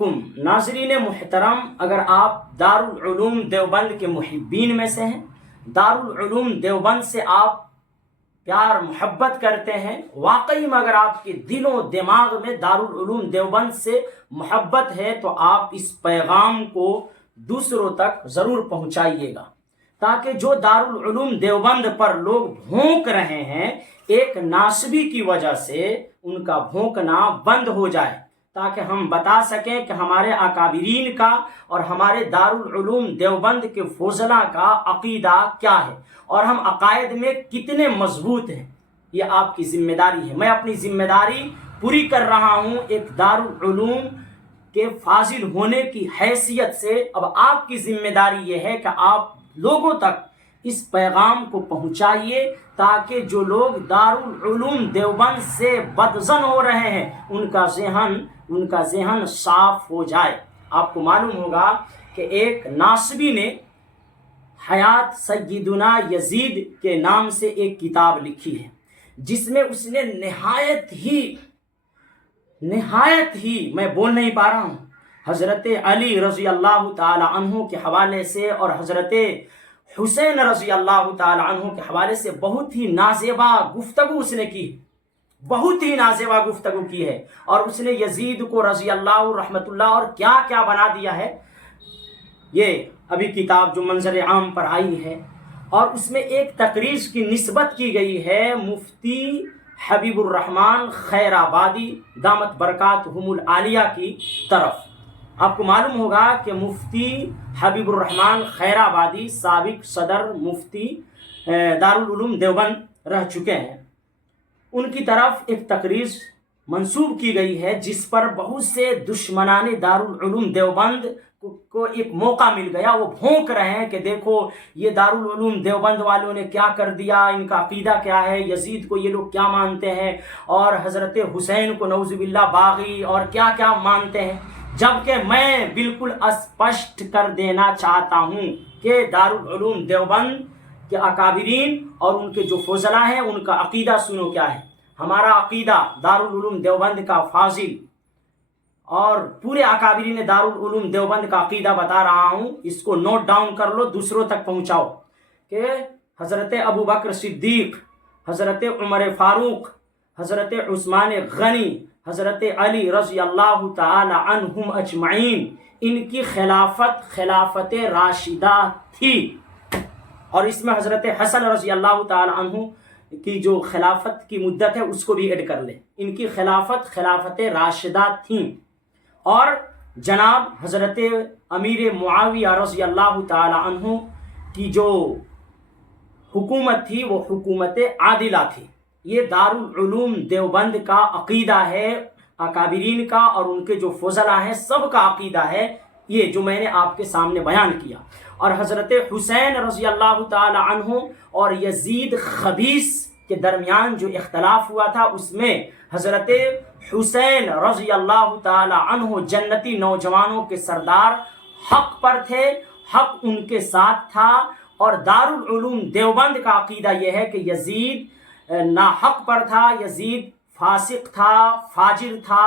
علیکم ناظرین محترم، اگر آپ دارالعلوم دیوبند کے محبین میں سے ہیں، دارالعلوم دیوبند سے آپ پیار محبت کرتے ہیں، واقعی میں اگر آپ کے دل و دماغ میں دارالعلوم دیوبند سے محبت ہے تو آپ اس پیغام کو دوسروں تک ضرور پہنچائیے گا، تاکہ جو دارالعلوم دیوبند پر لوگ بھونک رہے ہیں ایک ناسبی کی وجہ سے ان کا بھونکنا بند ہو جائے، تاکہ ہم بتا سکیں کہ ہمارے اکابرین کا اور ہمارے دارالعلوم دیوبند کے فضلاء کا عقیدہ کیا ہے اور ہم عقائد میں کتنے مضبوط ہیں۔ یہ آپ کی ذمہ داری ہے، میں اپنی ذمہ داری پوری کر رہا ہوں ایک دارالعلوم کے فاضل ہونے کی حیثیت سے۔ اب آپ کی ذمہ داری یہ ہے کہ آپ لوگوں تک اس پیغام کو پہنچائیے، تاکہ جو لوگ دارالعلوم دیوبند سے بدظن ہو رہے ہیں ان کا ذہن صاف ہو جائے۔ آپ کو معلوم ہوگا کہ ایک ناسبی نے حیات سیدنا یزید کے نام سے ایک کتاب لکھی ہے، جس میں اس نے نہایت ہی میں بول نہیں پا رہا ہوں، حضرت علی رضی اللہ تعالی عنہ کے حوالے سے اور حضرت حسین رضی اللہ تعالی عنہ کے حوالے سے بہت ہی نازیبا گفتگو اس نے کی، بہت ہی نازیبا گفتگو کی ہے، اور اس نے یزید کو رضی اللہ رحمت اللہ اور کیا کیا بنا دیا ہے۔ یہ ابھی کتاب جو منظر عام پر آئی ہے، اور اس میں ایک تقریر کی نسبت کی گئی ہے مفتی حبیب الرحمن خیر آبادی دامت برکاتہم العالیہ کی طرف۔ آپ کو معلوم ہوگا کہ مفتی حبیب الرحمن خیر آبادی سابق صدر مفتی دارالعلوم دیوبند رہ چکے ہیں، ان کی طرف ایک تقریر منسوب کی گئی ہے جس پر بہت سے دشمنان دارالعلوم دیوبند کو ایک موقع مل گیا۔ وہ بھونک رہے ہیں کہ دیکھو یہ دارالعلوم دیوبند والوں نے کیا کر دیا، ان کا عقیدہ کیا ہے، یزید کو یہ لوگ کیا مانتے ہیں، اور حضرت حسین کو نعوذ باللہ باغی اور کیا کیا مانتے ہیں، جبکہ میں بالکل اسپشٹ کر دینا چاہتا ہوں کہ دارالعلوم دیوبند کے اکابرین اور ان کے جو فضلاء ہیں ان کا عقیدہ سنو کیا ہے۔ ہمارا عقیدہ دارالعلوم دیوبند کا فاضل اور پورے اکابرین دارالعلوم دیوبند کا عقیدہ بتا رہا ہوں، اس کو نوٹ ڈاؤن کر لو، دوسروں تک پہنچاؤ، کہ حضرت ابو بکر صدیق، حضرت عمر فاروق، حضرت عثمان غنی، حضرت علی رضی اللہ تعالی عنہم اجمعین، ان کی خلافت راشدہ تھی، اور اس میں حضرت حسن رضی اللہ تعالی عنہ کی جو خلافت کی مدت ہے اس کو بھی ایڈ کر لیں، ان کی خلافت راشدہ تھیں، اور جناب حضرت امیر معاویہ رضی اللہ تعالی عنہ کی جو حکومت تھی وہ حکومت عادلہ تھی۔ یہ دارالعلوم دیوبند کا عقیدہ ہے، اکابرین کا اور ان کے جو فضلاء ہیں سب کا عقیدہ ہے، یہ جو میں نے آپ کے سامنے بیان کیا۔ اور حضرت حسین رضی اللہ تعالی عنہ اور یزید خبیث کے درمیان جو اختلاف ہوا تھا، اس میں حضرت حسین رضی اللہ تعالی عنہ جنتی نوجوانوں کے سردار حق پر تھے، حق ان کے ساتھ تھا، اور دارالعلوم دیوبند کا عقیدہ یہ ہے کہ یزید ناحق پر تھا، یزید فاسق تھا، فاجر تھا،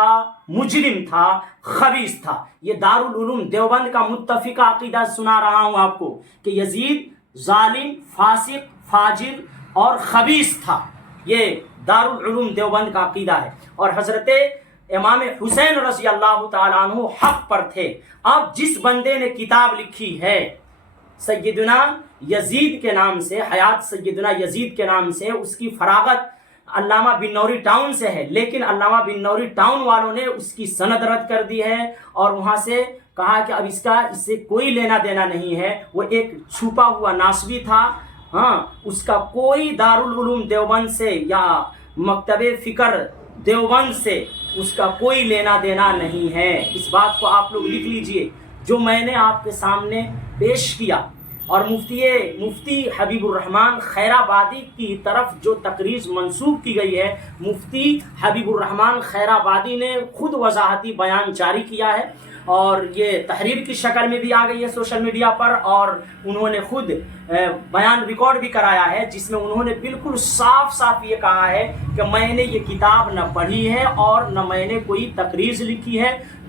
مجرم تھا، خبیث تھا۔ یہ دارالعلوم دیوبند کا متفقہ عقیدہ سنا رہا ہوں آپ کو کہ یزید ظالم، فاسق، فاجر اور خبیث تھا۔ یہ دارالعلوم دیوبند کا عقیدہ ہے، اور حضرت امام حسین رضی اللہ تعالیٰ عنہ حق پر تھے۔ اب جس بندے نے کتاب لکھی ہے سیدنا یزید کے نام سے، حیات سیدنا یزید کے نام سے، اس کی فراغت علامہ بن نوری ٹاؤن سے ہے، لیکن علامہ بن نوری ٹاؤن والوں نے اس کی سند رد کر دی ہے، اور وہاں سے کہا کہ اب اس سے کوئی لینا دینا نہیں ہے، وہ ایک چھپا ہوا ناسبی تھا، ہاں، اس کا کوئی دارالعلوم دیوبند سے یا مکتب فکر دیوبند سے اس کا کوئی لینا دینا نہیں ہے۔ اس بات کو آپ لوگ لکھ لیجئے، جو میں نے آپ کے سامنے پیش کیا۔ اور مفتی حبیب الرحمن خیر آبادی کی طرف جو تقریر منسوب کی گئی ہے، مفتی حبیب الرحمن خیر آبادی نے خود وضاحتی بیان جاری کیا ہے، اور یہ تحریر کی شکل میں بھی آ گئی ہے سوشل میڈیا پر، اور انہوں نے خود بیان ریکارڈ بھی کرایا ہے، جس میں انہوں نے بالکل صاف صاف یہ کہا ہے کہ میں نے یہ کتاب نہ پڑھی ہے اور نہ میں نے کوئی تقریر لکھی ہے،